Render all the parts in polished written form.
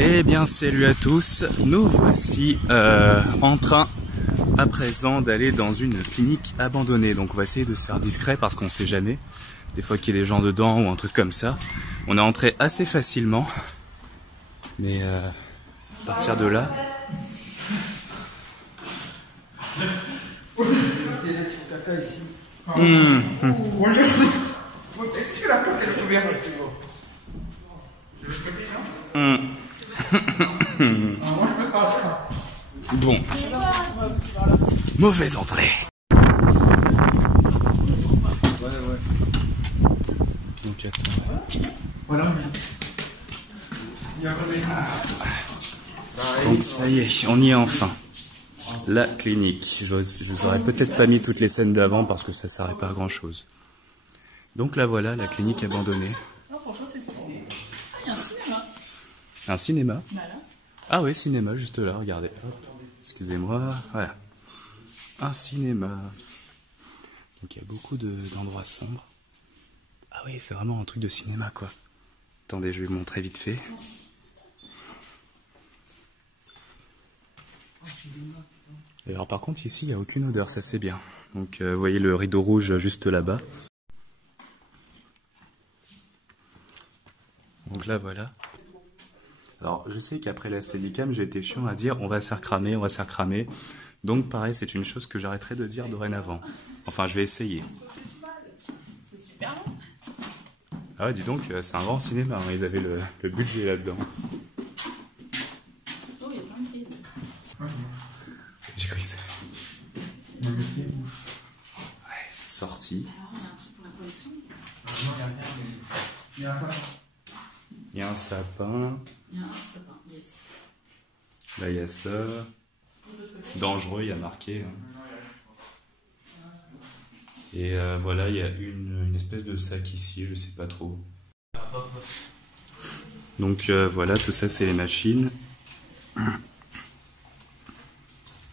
Eh bien, salut à tous. Nous voici en train à présent d'aller dans une clinique abandonnée. Donc on va essayer de se faire discret parce qu'on sait jamais. Des fois qu'il y a des gens dedans ou un truc comme ça. On est entré assez facilement. Mais à partir de là... Bon. Mauvaise entrée. Donc attends. Voilà. Donc ça y est, on y est enfin. La clinique. Je vous aurais peut-être pas mis toutes les scènes d'avant parce que ça servait pas à grand chose. Donc là voilà, la clinique abandonnée. Oh, franchement, c'est stylé. Ah, il y a un cinéma. Un cinéma. Voilà. Ah ouais, cinéma, juste là, regardez. Hop. Excusez-moi. Voilà. Un cinéma. Donc il y a beaucoup d'endroits sombres. Ah oui, c'est vraiment un truc de cinéma, quoi. Attendez, je vais vous montrer vite fait. Et alors par contre, ici, il n'y a aucune odeur, ça c'est bien. Donc vous voyez le rideau rouge juste là-bas. Donc là, voilà. Alors, je sais qu'après la Steadicam, j'ai été chiant à dire on va se faire cramer, on va se faire cramer. Donc pareil, c'est une chose que j'arrêterai de dire dorénavant. Enfin, je vais essayer. C'est super bon. Ah ouais, dis donc, c'est un grand cinéma, hein. Ils avaient le budget là-dedans. Oh, il y a plein de prises. J'ai cru ça. Ouais, sortie. Alors, on a un truc pour la collection. Il y a un sapin. Il y a un sapin, yes. Là, il y a ça. Dangereux, il y a marqué. Hein. Et voilà, il y a une espèce de sac ici, je sais pas trop. Donc voilà, tout ça c'est les machines.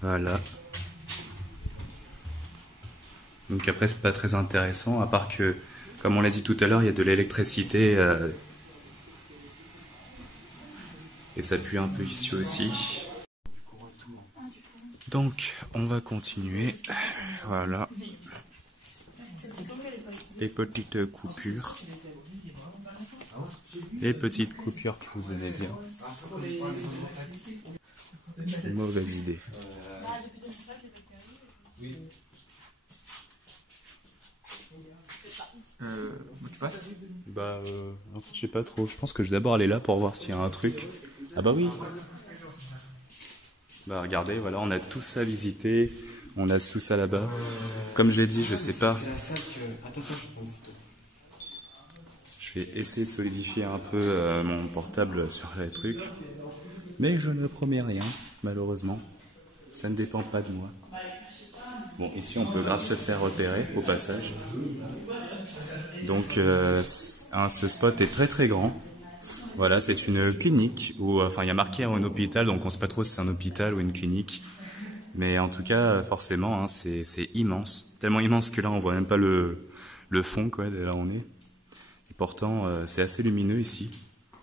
Voilà. Donc après c'est pas très intéressant, à part que, comme on l'a dit tout à l'heure, il y a de l'électricité. Et ça pue un peu ici aussi. Donc on va continuer. Voilà. Les petites coupures. Les petites coupures que vous aimez bien. Mauvaise idée. Tu passes ? Bah en fait je sais pas trop. Je pense que je vais d'abord aller là pour voir s'il y a un truc. Ah bah oui. Bah regardez, voilà, on a tout ça à visiter. On a tout ça là-bas. Comme je l'ai dit, je sais pas. Je vais essayer de solidifier un peu mon portable sur les trucs. Mais je ne promets rien, malheureusement. Ça ne dépend pas de moi. Bon, ici on peut grave se faire repérer au passage. Donc ce spot est très très grand. Voilà, c'est une clinique où, enfin, il y a marqué un hôpital, donc on ne sait pas trop si c'est un hôpital ou une clinique. Mais en tout cas, forcément, hein, c'est immense. Tellement immense que là, on voit même pas le fond, quoi, de là où on est. Et pourtant, c'est assez lumineux ici.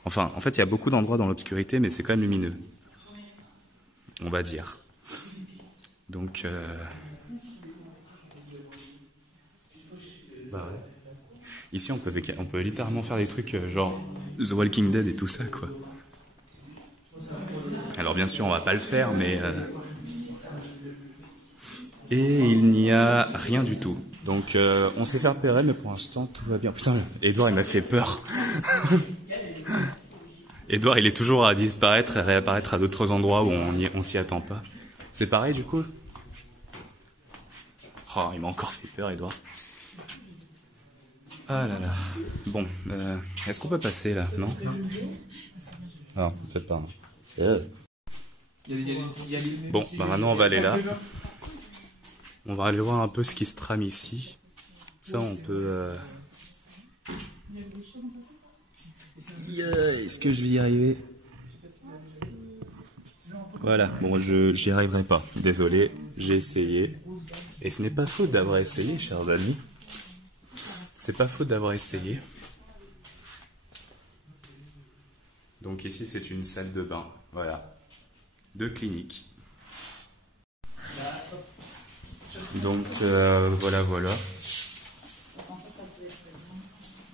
Enfin, en fait, il y a beaucoup d'endroits dans l'obscurité, mais c'est quand même lumineux. On va dire. Donc, bah ouais. Ici, on peut littéralement faire des trucs genre The Walking Dead et tout ça, quoi. Alors, bien sûr, on va pas le faire, mais... Et il n'y a rien du tout. Donc, on s'est fait repérer, mais pour l'instant, tout va bien. Putain, Edouard, il m'a fait peur. Edouard, il est toujours à disparaître et réapparaître à d'autres endroits où on s'y attend pas. C'est pareil, du coup? Oh, il m'a encore fait peur, Edouard. Ah là là. Bon, est-ce qu'on peut passer là? Non? Non, peut-être pas. Bon, bah maintenant on va aller là. On va aller voir un peu ce qui se trame ici. Ça, on peut... Est-ce que je vais y arriver? Voilà, bon, j'y arriverai pas. Désolé, j'ai essayé. Et ce n'est pas faute d'avoir essayé, chers amis. C'est pas faute d'avoir essayé. Donc ici c'est une salle de bain, voilà, de clinique. Donc voilà.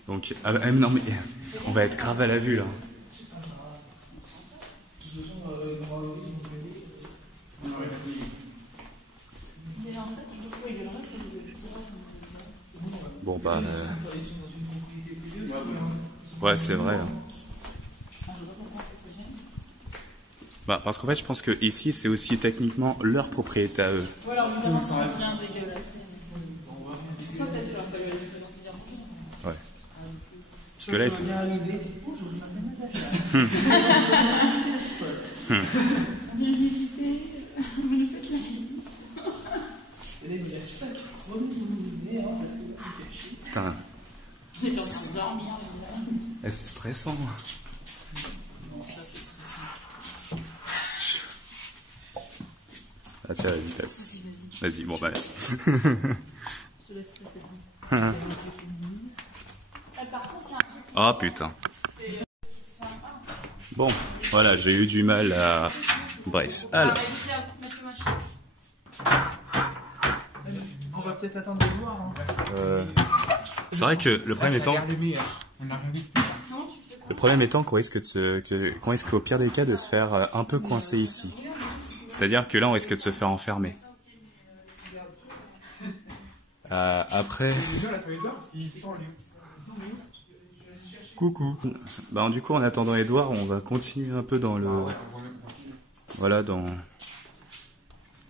Donc non mais on va être grave à la vue là. Bon bah ouais c'est vrai. Hein. Bah, parce qu'en fait je pense que ici c'est aussi techniquement leur propriété à eux. Voilà, on nous avance bien dégueulasse. C'est pour ça peut-être qu'il aurait fallu aller se présenter directement. Ouais. Parce que là ils sont... Bien visiter, vous nous faites la visite. Putain. On était en train de dormir là. C'est stressant. Bon, ça c'est stressant. Ah tiens, vas-y, passe. Vas-y, bon bah vas-y. Je te laisse stresser. Par contre, il y a un truc. Oh putain. Bon, voilà, j'ai eu du mal à... Bref, alors... On va peut-être attendre de voir. Hein. C'est vrai que le problème étant... Le problème étant qu'on risque qu'on risque au pire des cas de se faire un peu coincer ici. C'est-à-dire que là, on risque de se faire enfermer. Après... Coucou. Bah, du coup, en attendant Edouard, on va continuer un peu dans le... Voilà, dans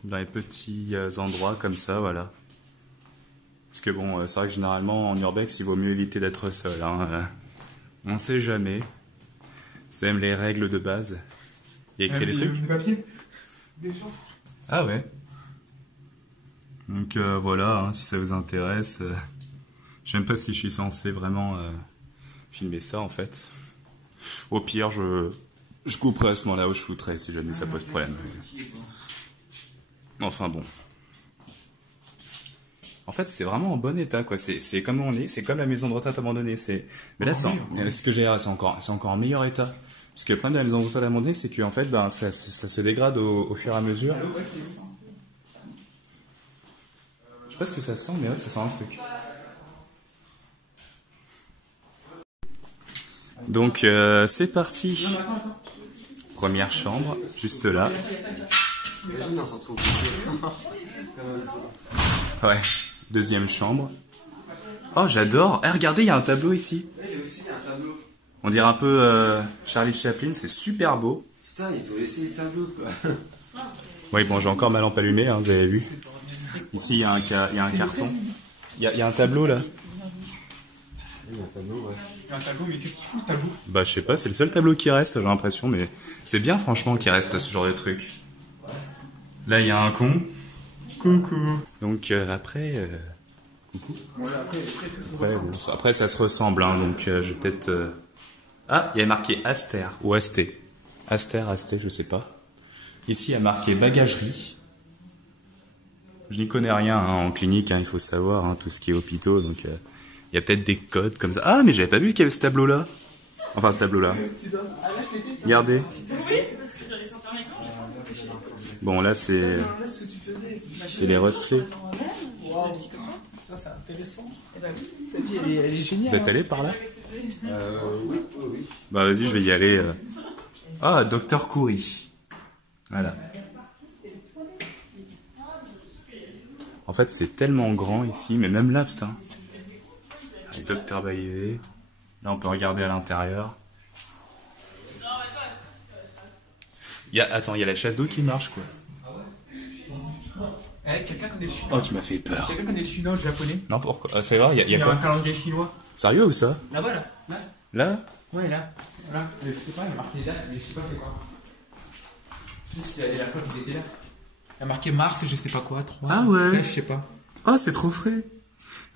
les petits endroits comme ça, voilà. Parce que bon, c'est vrai que généralement, en urbex, il vaut mieux éviter d'être seul. Hein. On sait jamais. C'est même les règles de base. Il y a écrit des trucs. Ah ouais. Donc voilà, hein, si ça vous intéresse. Je sais même pas si je suis censé vraiment filmer ça en fait. Au pire, je couperai à ce moment-là où je shooterai si jamais ça pose problème. Enfin bon. En fait, c'est vraiment en bon état, quoi. C'est comme on est, c'est comme la maison de retraite abandonnée. Mais là, c'est ce que j'ai, c'est encore en meilleur état. Parce que le problème de la maison de retraite abandonnée, c'est qu'en fait, ben, ça se dégrade au fur et à mesure. Je sais pas ce que ça sent, mais ouais, ça sent un truc. Donc, c'est parti. Première chambre, juste là. Ouais. Deuxième chambre. Oh, j'adore. Eh, regardez, il y a un tableau ici. On dirait un peu Charlie Chaplin, c'est super beau. Putain, ils ont laissé les tableaux, quoi. Oui, bon, j'ai encore ma lampe allumée, hein, vous avez vu. Ici, il y a un carton. Il y a un tableau, là. Il y a un tableau, ouais. Il y a un tableau, mais qu'est-ce qu'il fout le tableau? Bah, je sais pas, c'est le seul tableau qui reste, j'ai l'impression, mais c'est bien, franchement, qu'il reste ce genre de truc. Là, il y a un con. Coucou. Donc, après... Coucou. Après, ça se ressemble, hein, donc je vais peut-être... Ah, il y a marqué Aster, ou Asté. Aster, je sais pas. Ici, il y a marqué bagagerie. Je n'y connais rien hein, en clinique, hein, il faut savoir, hein, tout ce qui est hôpitaux, donc il y a peut-être des codes comme ça. Ah, mais j'avais pas vu qu'il y avait ce tableau-là. Enfin, ce tableau-là. Regardez. Oui, parce que j'allais sortir mes gants. Bon, là, c'est les reflets. Ça, c'est intéressant. Et bah oui, elle est géniale. Vous êtes allé par là? Oui. Bah, vas-y, je vais y aller. Ah, Docteur Coury. Voilà. En fait, c'est tellement grand ici, mais même là, putain. Docteur Baillet. Là, on peut regarder à l'intérieur. Attends, il y a la chasse d'eau qui marche, quoi. Eh, quelqu'un connaît le chinois? Oh, tu m'as fait peur. Quelqu'un connaît le chinois, le japonais? Non, pourquoi? Fais voir, il y a un quoi? calendrier chinois. Sérieux ou ça? Là-bas, là. Là? Ouais, là. Voilà. Je sais pas, il y a marqué les dates, mais je sais pas c'est quoi. Je sais si c'est la dernière fois qu'il était là. Il y a marqué mars, je sais pas quoi, 3. Ah ouais. Là, je sais pas. Oh, c'est trop frais.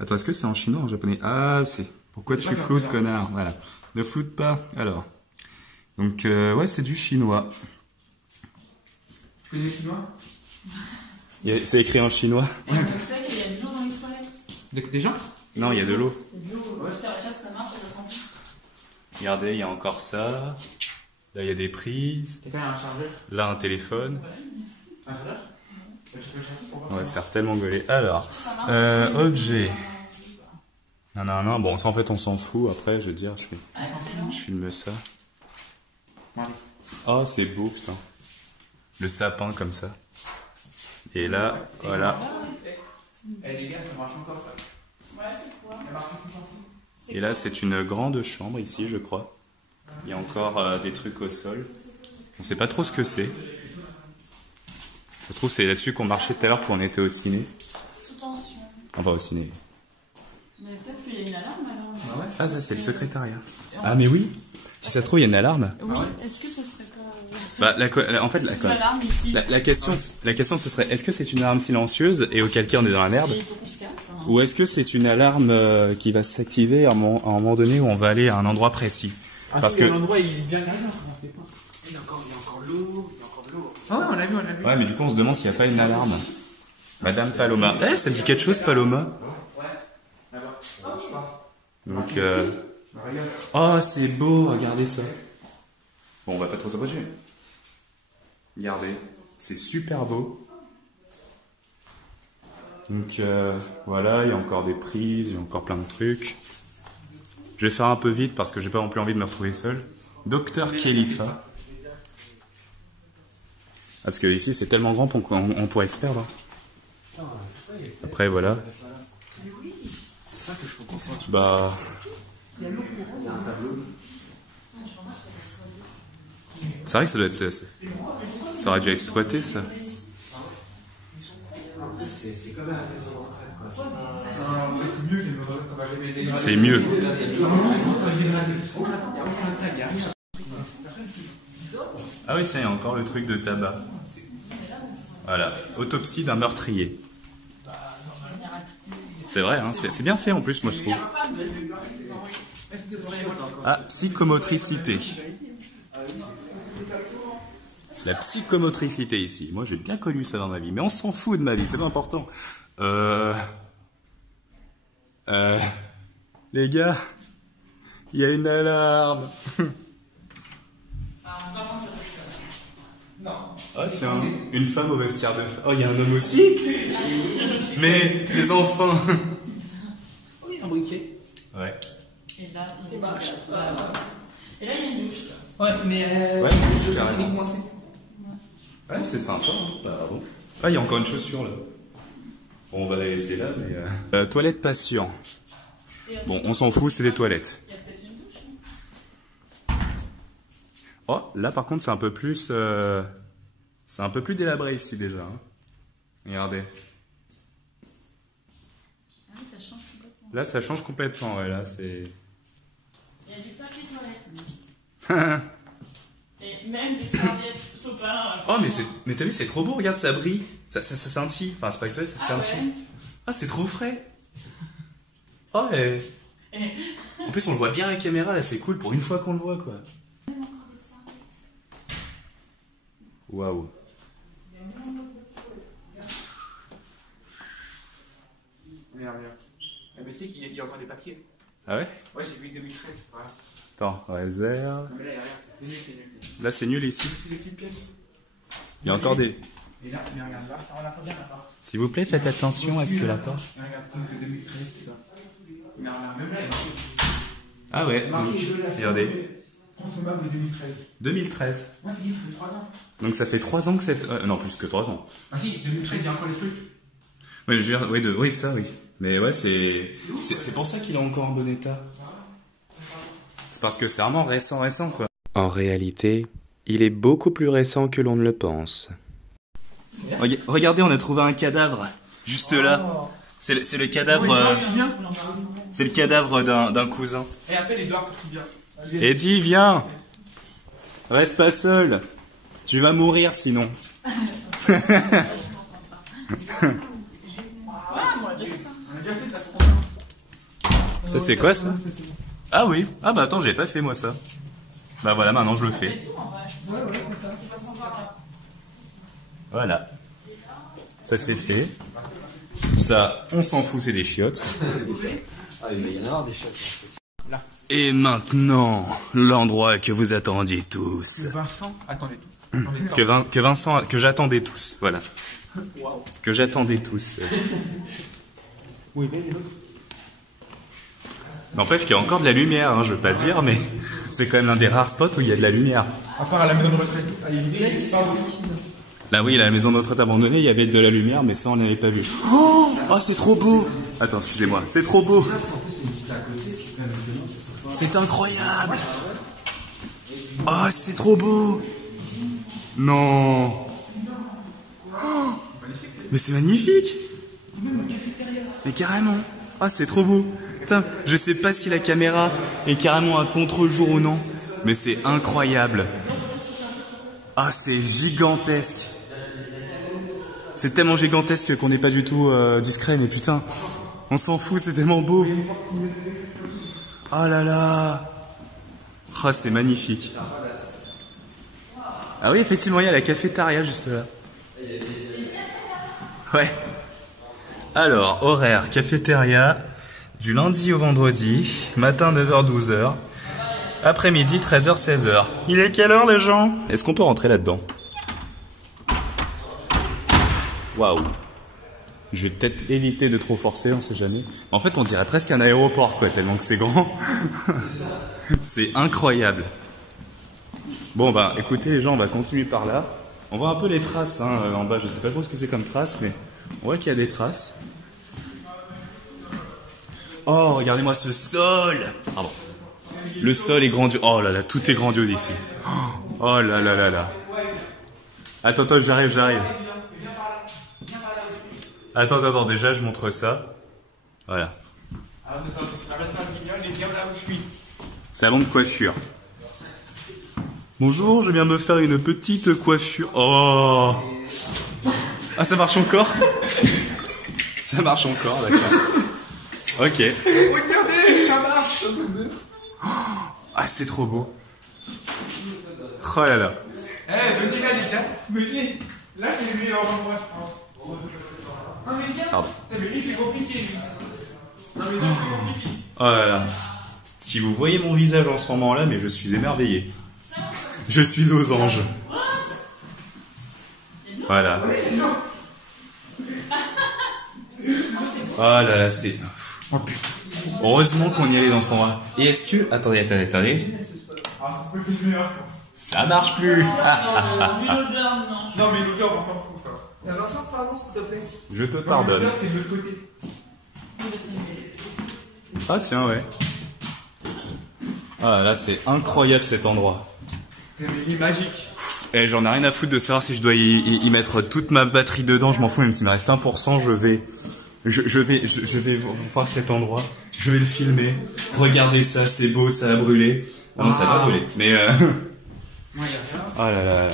Attends, est-ce que c'est en chinois ou en japonais? Ah, c'est... Pourquoi tu floutes, connard? Voilà. Ne floute pas. Alors. Donc, ouais, c'est du chinois. Tu connais le chinois? C'est écrit en chinois. Vous savez qu'il y a de l'eau dans les toilettes. Des gens? Non, il y a de l'eau. Il y a de l'eau. Faire la chasse, ça marche, ça se remplit. Regardez, il y a encore ça. Là, il y a des prises. Quelqu'un a un chargeur? Là, un téléphone. Un chargeur? Je peux le charger pour voir. Ouais, ça a tellement gueulé. Alors, objet. Non. Bon, ça, en fait, on s'en fout. Après, je veux dire, je filme ça. Oh, c'est beau, putain. Le sapin, comme ça. Et là, voilà. Eh les gars, ça marche encore ça. Ouais, c'est quoi? Ça marche encore. Et là, c'est une grande chambre, ici, je crois. Il y a encore des trucs au sol. On sait pas trop ce que c'est. Ça se trouve, c'est là-dessus qu'on marchait tout à l'heure quand on était au ciné. Sous tension. Enfin, au ciné. Mais peut-être qu'il y a une alarme alors. Ah, ça, c'est le secrétariat. Ah, mais oui. Si ça se trouve, il y a une alarme. Oui, est-ce que ce serait pas. Bah, en fait, C'est l'alarme ici. la question, ce serait, est-ce que c'est une alarme silencieuse et auquel cas on est dans la merde? Et il faut qu'on se casse. Hein. Ou est-ce que c'est une alarme qui va s'activer à un moment donné où on va aller à un endroit précis? Parce que... l'endroit il est bien gardé, ça fait pas. Il y a encore l'eau, il y a encore de l'eau. Ah ouais, on l'a vu. Ouais, mais du coup, on se demande s'il n'y a pas une alarme. Madame Paloma. Eh, ça me dit quelque chose, Paloma? Donc, oh, c'est beau, regardez ça. Bon, on va pas trop s'approcher. Regardez, c'est super beau. Donc, voilà, il y a encore des prises, il y a encore plein de trucs. Je vais faire un peu vite parce que j'ai pas non plus envie de me retrouver seul. Docteur Khalifa. Ah, parce que ici, c'est tellement grand qu'on pourrait se perdre. Après, voilà. C'est ça que je comprends pas. Bah... Il y a un tableau. C'est vrai que ça doit être... Ça aurait dû être exploité, ça. En plus, c'est comme à la maison de retraite, quoi. C'est mieux, ça va jamais dégrader. C'est mieux. Ah oui, tiens, il y a encore le truc de tabac. Voilà, autopsie d'un meurtrier. C'est vrai, hein, c'est bien fait en plus, moi je trouve. Ah, psychomotricité. C'est la psychomotricité ici. Moi j'ai bien connu ça dans ma vie, mais on s'en fout de ma vie, c'est pas important. Les gars, il y a une alarme. Oh tiens, une femme au vestiaire de femme. Oh, il y a un homme aussi. Mais les enfants. Oui, un briquet. Ouais. Et là, il est Et là, il y a une douche. Ouais, mais Ouais, je vais carrément. commencer. Ouais, c'est sympa. Hein. Bah, bon. Ah, il y a encore une chaussure là. Bon, on va la laisser là, mais. Toilette patient. Bon, on s'en fout, c'est des toilettes. Il y a peut-être une douche. Oh, là par contre, c'est un peu plus. C'est un peu plus délabré ici déjà. Hein. Regardez. Ah oui, ça change complètement. Là, ça change complètement. Ouais, là, c'est. Il y a du papier toilette. Et même des serviettes sopalin. Oh, mais t'as vu, c'est trop beau. Regarde, ça brille. Ça scintille. Enfin, c'est pas que ça scintille. Ouais. Ah, c'est trop frais. Oh, et... En plus, on le voit bien à la caméra, là, c'est cool pour une fois qu'on le voit, quoi. Même encore des serviettes. Waouh. Merde. Mais tu sais qu'il y a encore des papiers. Ah ouais? Ouais, j'ai vu 2013. Voilà. Attends, réserve. Non, mais là, il y a rien. C'est nul. Là, c'est nul ici. C'est des petites pièces. Il y a encore des... Et là, mais regarde là, on a pas bien la part. S'il vous plaît, faites attention à ce que la porte... Regarde, truc de 2013, tout ça. Mais regarde, même là, il y a marqué. Ah ouais, donc, regardez. Consommable 2013. 2013. Ouais, c'est dit, ça fait 3 ans. Donc ça fait 3 ans que cette... non, plus que 3 ans. Ah si, 2013, il y a encore les trucs. Oui, je veux dire, oui, ça, oui. Mais ouais, c'est pour ça qu'il est encore en bon état. C'est parce que c'est vraiment récent, quoi. En réalité, il est beaucoup plus récent que l'on ne le pense. Regardez, on a trouvé un cadavre. Juste là. C'est le cadavre... c'est le cadavre d'un cousin. Et appelle Edouard pour qu'il vienne. Eddie, viens. Reste pas seul. Tu vas mourir sinon. Voilà, moi, j'ai fait ça. On a déjà fait ça. Ça, c'est quoi, ça? Ah oui. Ah bah attends, j'ai pas fait, moi, ça. Bah voilà, maintenant, je le fais. C'est tout, en vrai. Ouais, c'est ça. Il passe en par là. Voilà. Ça, c'est fait. Ça, on s'en fout, c'est des chiottes. Ah, il va y en avoir des chiottes. Et maintenant, l'endroit que vous attendiez tous. Vincent, attendez. Que j'attendais tous, voilà. Que j'attendais tous. Oui, mais l'autre. N'empêche qu'il y a encore de la lumière, hein, je veux pas dire, mais c'est quand même l'un des rares spots où il y a de la lumière. À part à la maison de retraite. Là oui, à la maison de retraite abandonnée, il y avait de la lumière, mais ça on l'avait pas vu. Oh, c'est trop beau. Attends, excusez-moi, c'est trop beau. C'est incroyable. Oh, c'est trop beau. Non. Oh, mais c'est magnifique. Mais carrément. Ah, c'est trop beau. Putain, je sais pas si la caméra est carrément à contre-jour ou non, mais c'est incroyable. Ah, c'est gigantesque. C'est tellement gigantesque qu'on n'est pas du tout discret, mais putain, on s'en fout, c'est tellement beau. Oh là là. Oh, c'est magnifique. Ah oui, effectivement, il y a la cafétéria juste là. Ouais. Alors, horaire, cafétéria, du lundi au vendredi, matin 9h-12h, après-midi 13h-16h. Il est quelle heure les gens? Est-ce qu'on peut rentrer là-dedans? Waouh. Je vais peut-être éviter de trop forcer, on sait jamais. En fait, on dirait presque un aéroport, quoi, tellement que c'est grand. C'est incroyable. Bon, bah, écoutez, les gens, on va continuer par là. On voit un peu les traces, hein, en bas. Je sais pas trop ce que c'est comme traces, mais on voit qu'il y a des traces. Oh, regardez-moi ce sol! Pardon. Le sol est grandiose. Oh là là, tout est grandiose ici. Oh là là là là. Attends, j'arrive. Attends, déjà, je montre ça. Voilà. Salon de coiffure. Bonjour, je viens me faire une petite coiffure. Oh! Ah, ça marche encore? Ça marche encore, d'accord. Ok. Regardez, ça marche. Ah, c'est trop beau. Oh là là. Venez là, les gars. Venez. Là, c'est lui en endroit, je pense. Non, mais viens. Pardon. Mais lui, c'est compliqué, lui. Non, mais non, c'est compliqué. Oh là là. Si vous voyez mon visage en ce moment-là, mais je suis émerveillé. Je suis aux anges. Voilà. Oh là là, c'est... Oh putain. Heureusement qu'on y allait dans cet endroit. Et est-ce que... Attendez. Ah, ça peut être meilleur. Ça marche plus. Vu l'odeur, non. Non, mais l'odeur, on s'en fout, ça. Vincent, pardon, s'il te plaît. Je te pardonne. L'odeur, c'est de l'autre côté. Ah tiens, ouais. Ah là, c'est incroyable cet endroit. Mais il est magique. Et j'en ai rien à foutre de savoir si je dois y mettre toute ma batterie dedans. Je m'en fous, même s'il me reste 1%, je vais voir cet endroit. Je vais le filmer. Regardez ça, c'est beau, ça a brûlé. Ah non, ça va pas brûlé. Mais Moi, il n'y a rien. oh là là. Là,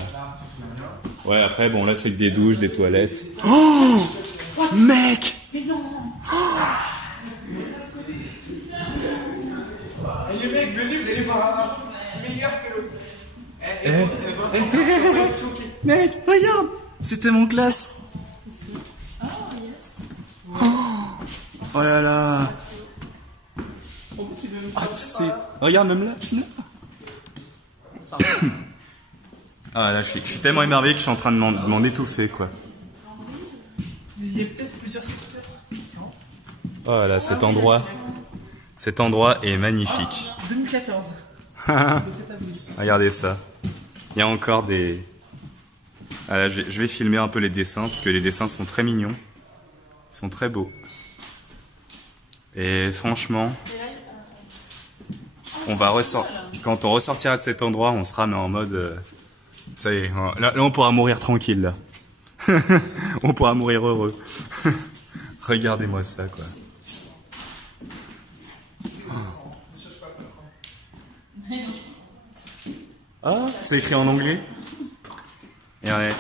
Ouais, après, bon, là, c'est que des douches, des toilettes. Oh! Mec! mais non. Et le mec venu, vous allez voir un truc meilleur que l'autre. Mec, regarde! C'est tellement classe! Oh là là! Ah, c'est... Regarde, même là. Ah là, je suis tellement émerveillé que je suis en train de m'en étouffer, quoi. Il y a peut-être plusieurs secteurs. Oh là, cet endroit est magnifique. 2014. Regardez ça. Il y a encore des... Ah là, je vais filmer un peu les dessins, parce que les dessins sont très mignons. Ils sont très beaux. Et franchement, quand on ressortira de cet endroit, on sera mais en mode... ça y est, là on pourra mourir tranquille, là. On pourra mourir heureux. Regardez-moi ça, quoi. Ah, c'est écrit en anglais. Et ouais.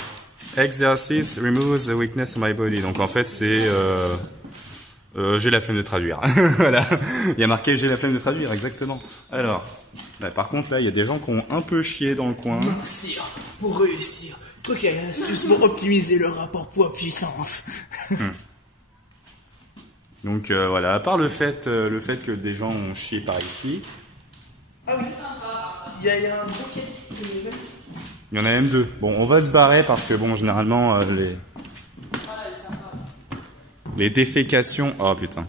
Exercise removes the weakness of my body. Donc en fait, c'est... j'ai la flemme de traduire. Voilà. Il y a marqué j'ai la flemme de traduire, exactement. Alors, là, par contre, là, il y a des gens qui ont un peu chié dans le coin. Donc, sire, pour réussir, truc et astuce pour optimiser le rapport poids-puissance. Donc voilà, à part le fait que des gens ont chié par ici, Ah oui. Il y a un bouquet. Il y en a même deux. Bon, on va se barrer parce que bon, généralement, les défécations... Oh putain.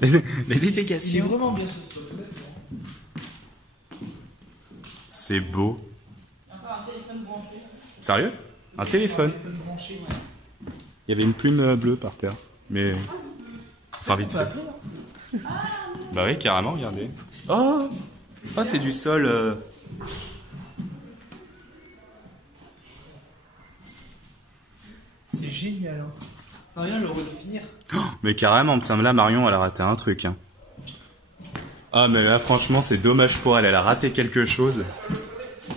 Les Il est défécations... vraiment bien ce spot. C'est beau. Encore un téléphone branché. Sérieux? Un téléphone. Branché, ouais. Il y avait une plume bleue par terre. Mais... Enfin, vite fait. Bah oui, carrément, regardez. Oh, oh, c'est du sol... C'est génial. Hein. Non, rien le redéfinir. Mais carrément, putain, là, Marion, elle a raté un truc. Hein. Ah, mais là, franchement, c'est dommage pour elle. Elle a raté quelque chose.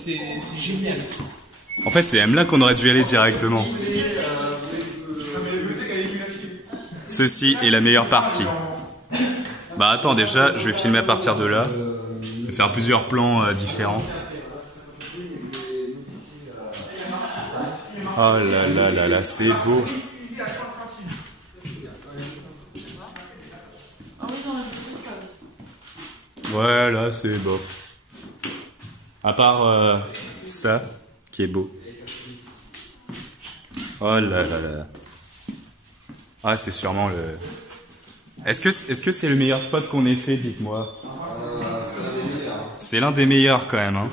C'est génial. En fait, c'est même là qu'on aurait dû aller directement. Ceci est la meilleure partie. Bah attends, déjà, je vais filmer à partir de là. Je vais faire plusieurs plans différents. Oh là là là là, c'est beau. Ouais, là, c'est bof. À part ça, qui est beau. Oh là là là. Ah, c'est sûrement le... Est-ce que c'est le meilleur spot qu'on ait fait, dites-moi? C'est l'un des meilleurs quand même. Hein.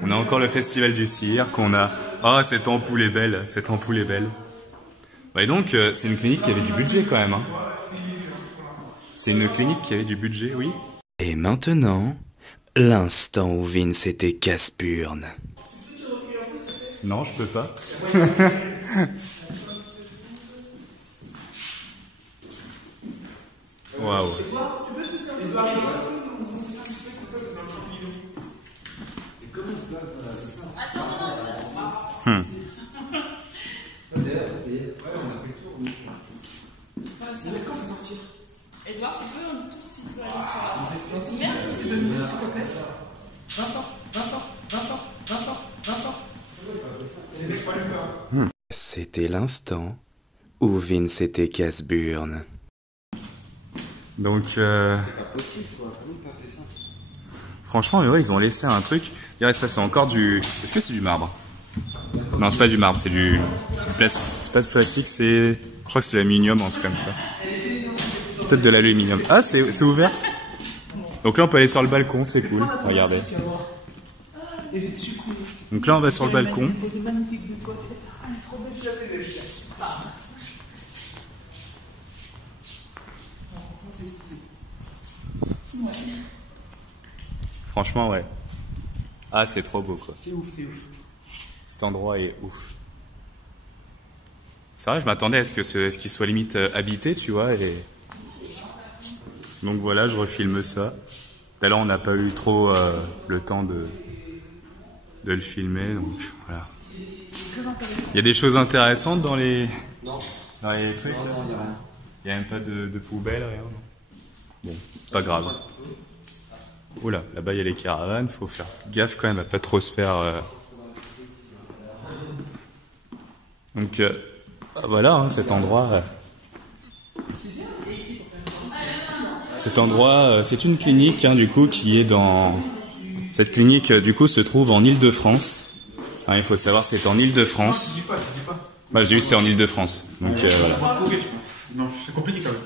On a encore le festival du cirque, on a... Oh, cette ampoule est belle, cette ampoule est belle. Et donc, c'est une clinique qui avait du budget quand même. Hein. C'est une clinique qui avait du budget, oui. Et maintenant, l'instant où Vince était casse-burne. Non, je peux pas. Waouh. Edouard, tu peux un tout petit peu aller sur la... Merci. Vincent. C'était l'instant où Vince était casse-burne. Donc, franchement, ouais, ils ont laissé un truc. Regardez, ça, c'est encore du... Est-ce que c'est du marbre? Non, c'est pas du marbre, c'est du... C'est pas du plastique, c'est... Je crois que c'est de l'aluminium, un truc comme ça. C'est peut-être de l'aluminium. Ah, c'est ouvert. Donc là, on peut aller sur le balcon, c'est cool. Regardez. Donc là, on va sur le balcon. Franchement, ouais. Ah, c'est trop beau, quoi. C'est ouf, c'est ouf. Cet endroit est ouf. C'est vrai, je m'attendais à ce qu'il soit limite habité, tu vois. Et... Donc voilà, je refilme ça. Tout à l'heure, on n'a pas eu trop le temps de le filmer, donc voilà. Il y a des choses intéressantes dans les trucs. Il n'y a même pas de poubelle, rien. Bon, pas grave. Oula, là-bas il y a les caravanes, faut faire gaffe quand même à pas trop se faire... Donc voilà, hein, cet endroit... Cet endroit, c'est une clinique hein, du coup qui est dans... Cette clinique du coup se trouve en Île-de-France. Hein, il faut savoir c'est en Île-de-France. Bah, je dis que c'est en Île-de-France. Donc voilà. Non, c'est compliqué quand même.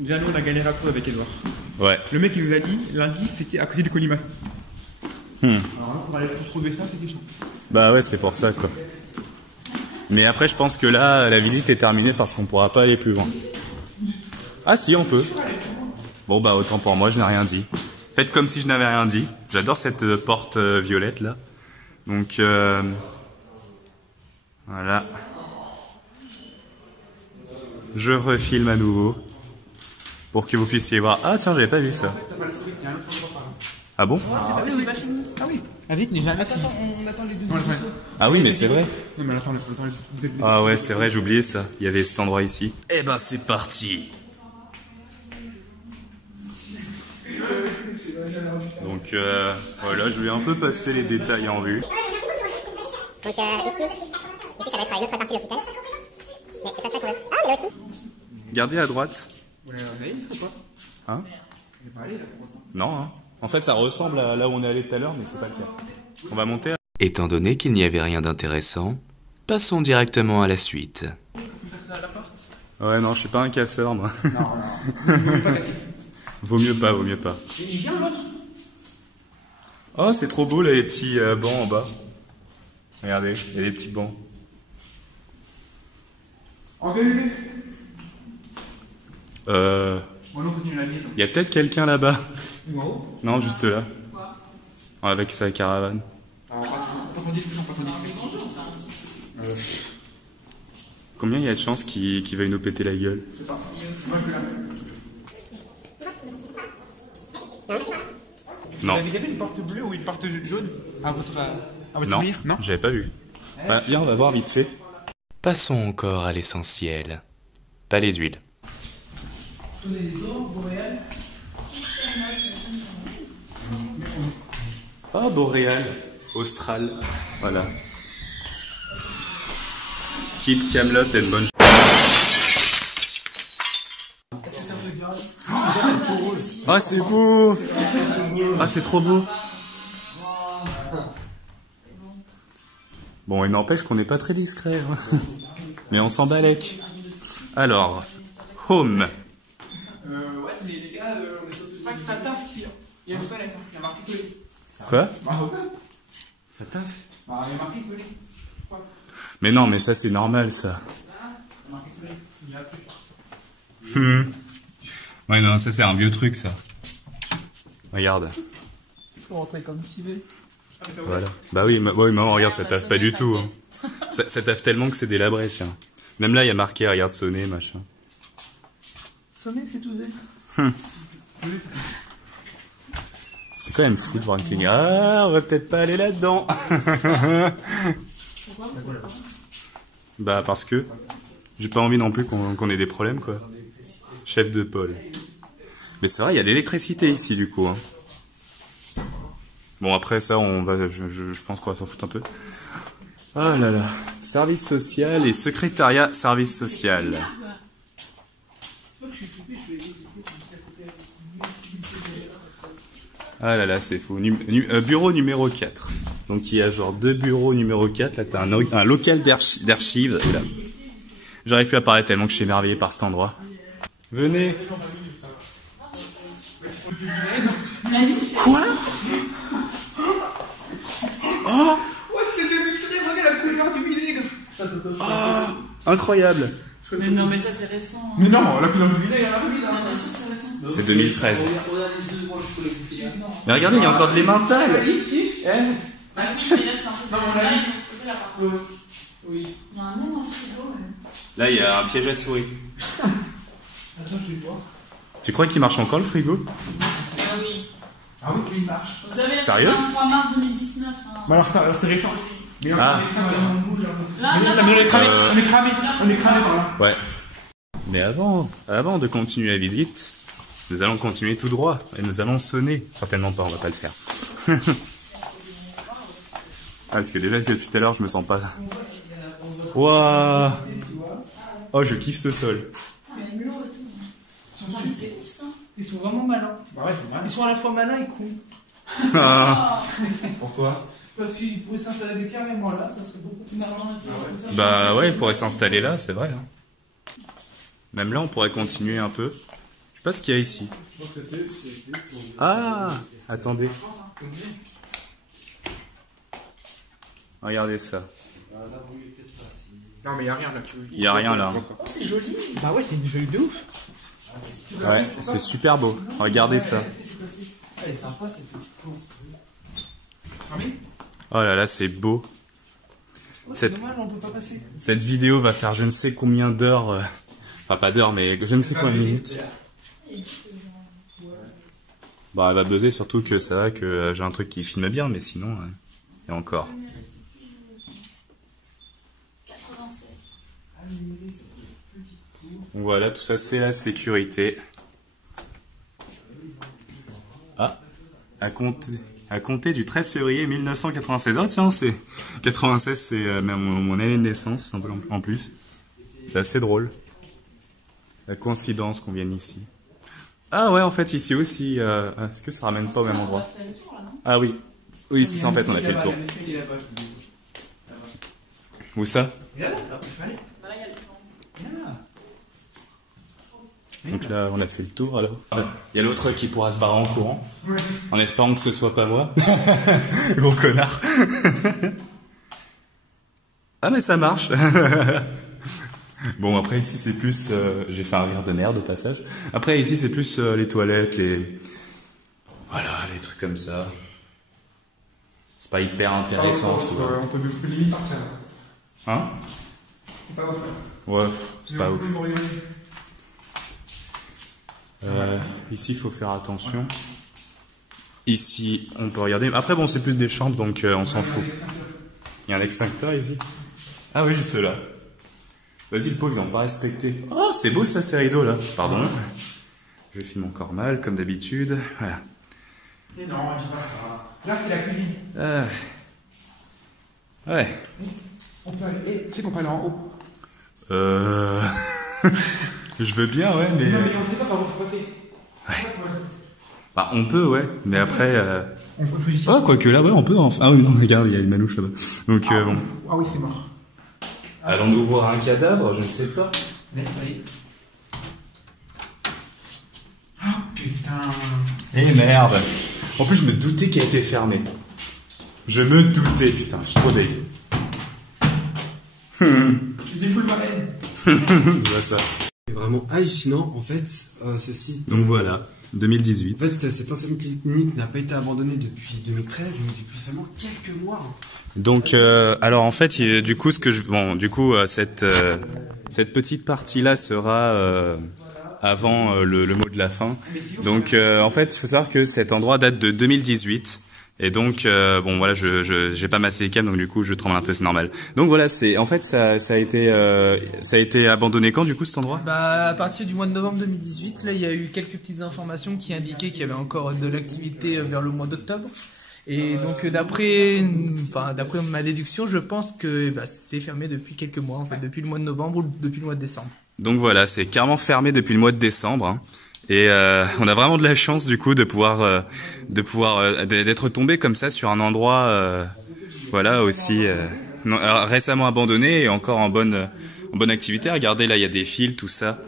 Déjà, nous, on a galéré à trouver avec Edouard. Ouais. Le mec, il nous a dit, l'indice, c'était à côté de Colimaçon. Alors là, pour aller trouver ça, c'était chaud. Bah ouais, c'est pour ça, quoi. Mais après, je pense que là, la visite est terminée parce qu'on pourra pas aller plus loin. Ah si, on peut. Bon, bah autant pour moi, je n'ai rien dit. Faites comme si je n'avais rien dit. J'adore cette porte violette, là. Donc, voilà. Je refilme à nouveau. Pour que vous puissiez voir. Ah tiens, j'avais pas vu ça. Ah bon? C'est pas fini. Ah oui. Ah vite, n'est jamais. Attends, on attend les deux. Non, attends. Ah oui, mais c'est vrai. Non, mais attends, Ah ouais, c'est vrai, j'ai oublié ça. Il y avait cet endroit ici. Eh ben, c'est parti. Donc voilà, je vais un peu passer les détails en vue. Donc ici, ça va être une autre partie de l'hôpital. Mais c'est pas ça qu'on veut. Ah, il y a aussi. Regardez à droite. Vous l'avez allé ou pas? Hein? J'ai pas allé là pour ça. Non, hein. En fait, ça ressemble à là où on est allé tout à l'heure, mais c'est pas le cas. On va monter. Étant donné qu'il n'y avait rien d'intéressant, passons directement à la suite. Ouais, non, je suis pas un casseur, moi. Non, non. Vaut mieux pas, vaut mieux pas. Il vient l'autre. Oh, c'est trop beau, là, les petits bancs en bas. Regardez, il y a des petits bancs. Engueule-le. Il On continue la vie. y a peut-être quelqu'un là-bas. Ou en haut. Non, juste là. Avec sa caravane. Alors, pas son discussion, pas son discussion. Combien il y a de chances qu'il veuille nous péter la gueule? Je sais pas. Moi, je suis là. Non. Vous avez vu une porte bleue ou une porte jaune à votre Non, lire? Non. j'avais pas vu. Bah, viens, on va voir vite fait. Passons encore à l'essentiel. Pas les huiles. Ah, boréal. Austral. Voilà. Keep Camelot and bonne. Ah, c'est beau. Ah, c'est trop beau. Bon, il n'empêche qu'on n'est pas très discret. Hein. Mais on s'en balèque. Alors, home. Ouais, mais les gars, on est surtout pas que ça taffe ici. Il y a une fenêtre, il y a marqué Solé. Quoi? Ça taffe. Bah, il y a marqué Solé. Mais non, mais ça c'est normal ça. Il y a marqué Solé. Il y a plus. Ouais, non, ça c'est un vieux truc ça. Regarde. Il faut rentrer comme s'il veut. Voilà. Bah oui, ouais, maman, regarde, ça taffe pas du tout. Hein. Ça taffe tellement que c'est délabré, tiens. Même là, il y a marqué, regarde, sonner, machin. Sonner, c'est tout. C'est quand même fou de voir une clinique. Ah, on va peut-être pas aller là-dedans. Bah parce que j'ai pas envie non plus qu'on ait des problèmes, quoi. Chef de pôle. Mais c'est vrai, il y a de l'électricité ici, du coup. Hein. Bon, après ça, on va, je pense qu'on va s'en foutre un peu. Ah là là. Service social et secrétariat service social. Ah là là, c'est fou. Bureau numéro 4. Donc il y a genre 2 bureaux numéro 4. Là, t'as un local d'archives. Là. J'arrive plus à parler tellement que je suis émerveillé par cet endroit. Venez. Quoi? Oh! Ah, incroyable. Mais non, mais ça c'est récent. Mais non, la couleur du vinaigre, elle Bien sûr, c'est récent. C'est 2013. Mais regardez, il y a encore de l'emmental. Bah oui, mais là c'est un peu. Là, ils ont ce côté-là par contre. Oui. Il y a un énorme frigo. Là, il y a un piège à souris. Attends, je vais voir. Tu crois qu'il marche encore le frigo? Ah oui. Ah oui, il marche. Vous avez Sérieux? le 23 mars 2019. Hein. Bah alors c'est récent. Mais Ah. on est cramé, on est cramé par là. Ouais. Mais avant de continuer la visite, nous allons continuer tout droit et nous allons sonner. Certainement pas, on va pas le faire. Ah, parce que déjà depuis tout à l'heure, je me sens pas là. Waouh! Oh, je kiffe ce sol. C'est ouf ça. Ils sont vraiment malins. Bah ouais, c'est mal. Ils sont à la fois malins et cons. Ah. Pourquoi? Parce qu'ils pourraient s'installer carrément là, ça serait beaucoup plus marrant. Bah ouais, il pourrait s'installer là, c'est vrai. Hein. Même là, on pourrait continuer un peu. Je sais pas ce qu'il y a ici. Ah! Attendez. Regardez ça. Non mais il y a rien là. Il y a rien là. Oh, c'est joli. Bah ouais, c'est une jolie de ouf. Ouais, c'est super beau. Regardez ça. C'est sympa cette petite course. Ah oui? Oh là là, c'est beau. Oh, c'est dommage, on peut pas passer. Cette vidéo va faire je ne sais combien d'heures. Enfin, pas d'heures, mais je ne sais combien de minutes. Bah, elle va buzzer, surtout que ça va, que j'ai un truc qui filme bien, mais sinon, et encore. 87. Voilà, tout ça, c'est la sécurité. Ah, à compter du 13 février 1996. Oh tiens, c'est 96, c'est même mon année de naissance, un peu en plus. C'est assez drôle. La coïncidence qu'on vienne ici. Ah ouais, en fait, ici aussi. Est-ce que ça ramène pas au même On a endroit? fait le tour, là, non? Ah oui. Oui, c'est ça, en fait, on a fait le tour. Où ça? Il est là-bas, je vais aller. Bah là, il y a le plan. Il est là. Donc là, on a fait le tour, alors. Il y a l'autre qui pourra se barrer en courant. En espérant que ce soit pas moi. Gros connard. Ah, mais ça marche. Bon, après, ici, c'est plus... j'ai fait un rire de merde, au passage. Après, ici, c'est plus les toilettes, les... Voilà, les trucs comme ça. C'est pas hyper intéressant, souvent. On peut plus limite partir. Hein? C'est pas ouf. Ouais, c'est pas ouf. On peut me rigoler. Ici, il faut faire attention. Ici, on peut regarder. Après, bon, c'est plus des chambres, donc on s'en fout. Il y a un extincteur ici. Ah oui, juste là. Vas-y, le pauvre, ils n'ont pas respecté. Oh, c'est beau ça, ces rideaux là. Pardon. Je filme encore mal, comme d'habitude. Voilà. Et non, je dis pas ça. Là, c'est la cuisine. Ouais. On peut aller. Tu sais qu'on peut aller en haut. Je veux bien, ouais, mais... Non, mais on sait pas par où faut passer. Bah, on peut, ouais. Mais après... On peut ici. Ah, quoique là, ouais, on peut. Enfin... Ah oui, non, regarde, il y a une manouche là-bas. Donc, bon. Ah oui, c'est mort. Allons-nous voir un cadavre? Je ne sais pas. Allez. Ah putain. Eh merde. En plus, je me doutais qu'elle était fermée. Je me doutais, putain, je suis trop dégueu. Je défoule ma haine. Je vois ça. C'est vraiment hallucinant, en fait, ce site. Donc voilà, 2018. En fait, cette ancienne clinique n'a pas été abandonnée depuis 2013, mais depuis seulement quelques mois. Donc, alors en fait, du coup, cette petite partie-là sera avant le mot de la fin. Donc, en fait, il faut savoir que cet endroit date de 2018. Et donc, bon, voilà, j'ai pas massé les câbles, donc du coup, je tremble un peu, c'est normal. Donc voilà, en fait, ça a été abandonné quand, du coup, cet endroit? Bah, à partir du mois de novembre 2018, là, il y a eu quelques petites informations qui indiquaient qu'il y avait encore de l'activité vers le mois d'octobre. Et donc, d'après ma déduction, je pense que c'est fermé depuis quelques mois, en fait, depuis le mois de novembre ou depuis le mois de décembre. Donc voilà, c'est carrément fermé depuis le mois de décembre. Hein. Et on a vraiment de la chance du coup d'être tombé comme ça sur un endroit, voilà aussi récemment abandonné et encore en bonne activité. Regardez là, il y a des fils, tout ça.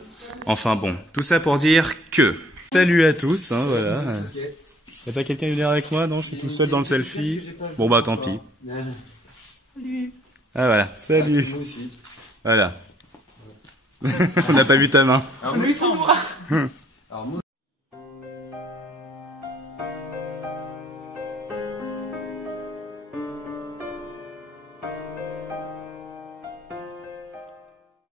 Enfin bon, tout ça pour dire que salut à tous. Hein, voilà. Y a pas quelqu'un qui vient avec moi? Non, je suis tout seul dans le selfie. Bon bah tant pis. Salut. Ah voilà, salut. Moi aussi. Voilà. On n'a pas vu ta main. Oui, pour moi. Alors moi,